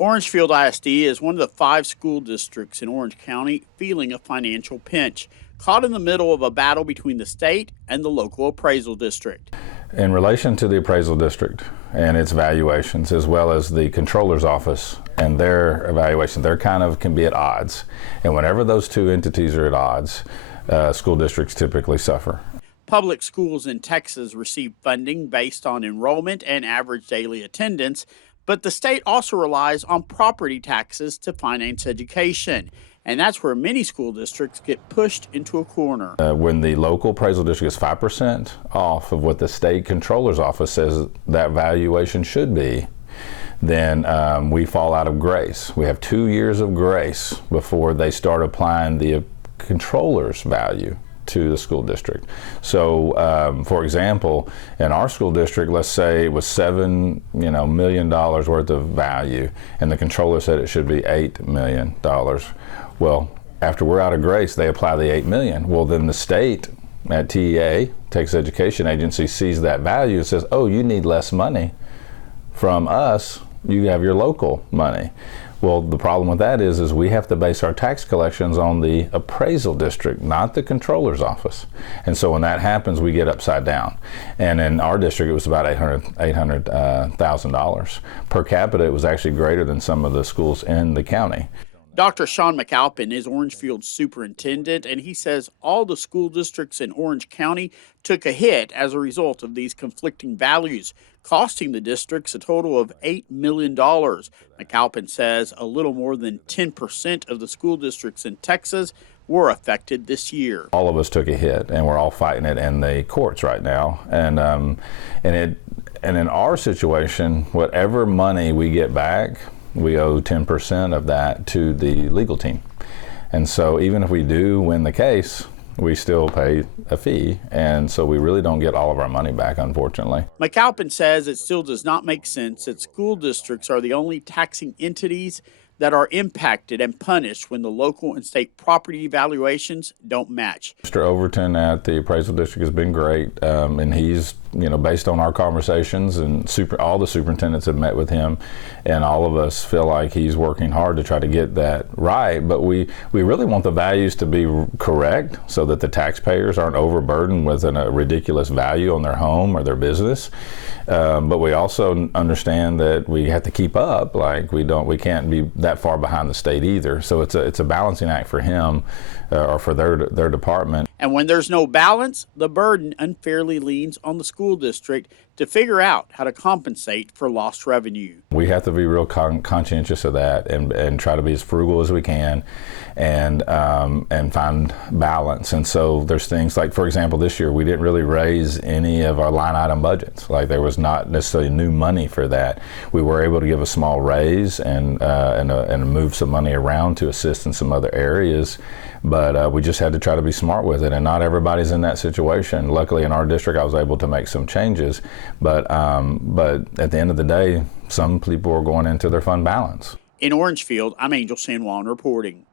Orangefield ISD is one of the 5 school districts in Orange County feeling a financial pinch, caught in the middle of a battle between the state and the local appraisal district. In relation to the appraisal district and its valuations, as well as the controller's office and their evaluation, they're can be at odds. And whenever those two entities are at odds, school districts typically suffer. Public schools in Texas receive funding based on enrollment and average daily attendance, but the state also relies on property taxes to finance education. And that's where many school districts get pushed into a corner. When the local appraisal district is 5% off of what the state controller's office says that valuation should be, then we fall out of grace. We have 2 years of grace before they start applying the controller's value to the school district. So, for example, in our school district, let's say it was $7 million worth of value, and the controller said it should be $8 million. Well, after we're out of grace, they apply the $8 million. Well, then the state at TEA, Texas Education Agency, sees that value and says, "Oh, you need less money from us. You have your local money." Well, the problem with that is we have to base our tax collections on the appraisal district, not the controller's office. And so when that happens, we get upside down. And in our district, it was about $800,000. Per capita, it was actually greater than some of the schools in the county. Dr. Shaun McAlpin is Orangefield's superintendent, and he says all the school districts in Orange County took a hit as a result of these conflicting values, costing the districts a total of $8 million. McAlpin says a little more than 10% of the school districts in Texas were affected this year. All of us took a hit, and we're all fighting it in the courts right now. And in our situation, whatever money we get back, we owe 10% of that to the legal team. And so even if we do win the case, we still pay a fee, and so we really don't get all of our money back, unfortunately. McAlpin says it still does not make sense that school districts are the only taxing entities that are impacted and punished when the local and state property evaluations don't match. Mr. Overton at the appraisal district has been great, and he's, based on our conversations, and all the superintendents have met with him, and all of us feel like he's working hard to try to get that right. But we really want the values to be correct so that the taxpayers aren't overburdened with a ridiculous value on their home or their business. But we also understand that we have to keep up. Like we can't be that far behind the state either. So it's a balancing act for him or for their department. And when there's no balance, the burden unfairly leans on the school district to figure out how to compensate for lost revenue. We have to be real conscientious of that and try to be as frugal as we can and find balance. And so there's things like, for example, this year we didn't really raise any of our line item budgets. Like there was not necessarily new money for that. We were able to give a small raise and move some money around to assist in some other areas. But we just had to try to be smart with it, and not everybody's in that situation. Luckily, in our district, I was able to make some changes. But at the end of the day, some people are going into their fund balance. In Orangefield, I'm Angel San Juan reporting.